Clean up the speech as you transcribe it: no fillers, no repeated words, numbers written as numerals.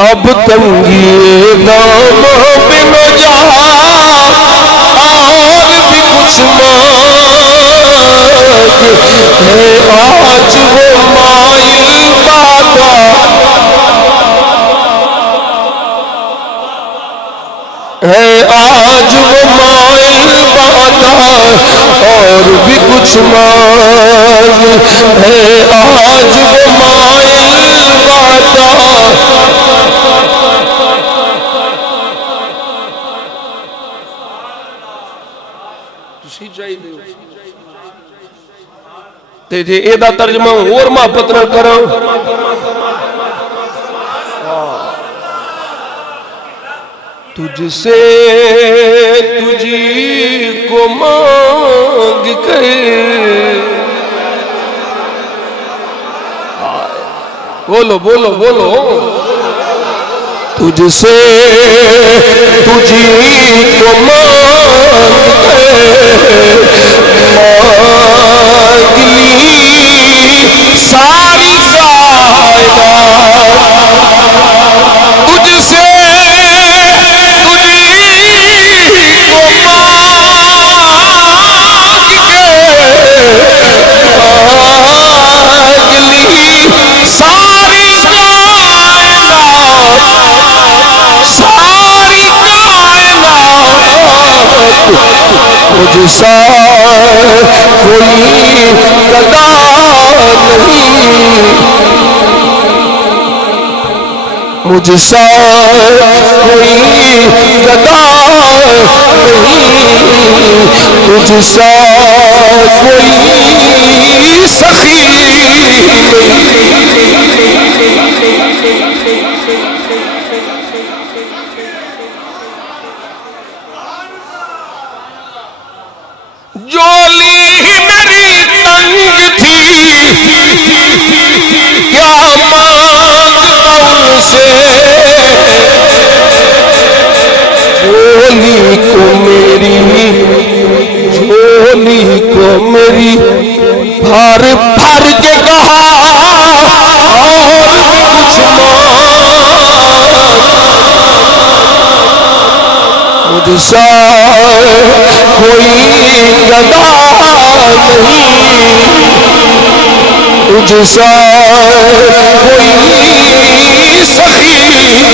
اب تنگی دام پہ نہ جا اور بھی کچھ مانگ ہے آج وہ مائل بادا ہے آج وہ مائل بادا اور بھی کچھ مانگ ہے آج وہ مائل بادا تسی چاہی دے تے جے ایدہ ترجمہ اور محبت نہ کرو تجھ سے تجھی کو مانگ کر بولو بولو بولو تجھ سے تجھی کو مانگ لی ساری کائنات تجھ سے مجھ سا کوئی گدا نہیں مجھ سا کوئی گدا نہیں مجھ سا کوئی سخی جولی میری تنگ تھی کیا مانگتا ان سے جولی کو میری بھر بھر کے کہا اور بھی کچھ مجھ سا کوئی گدا نہیں مجھ سا کوئی سخی نہیں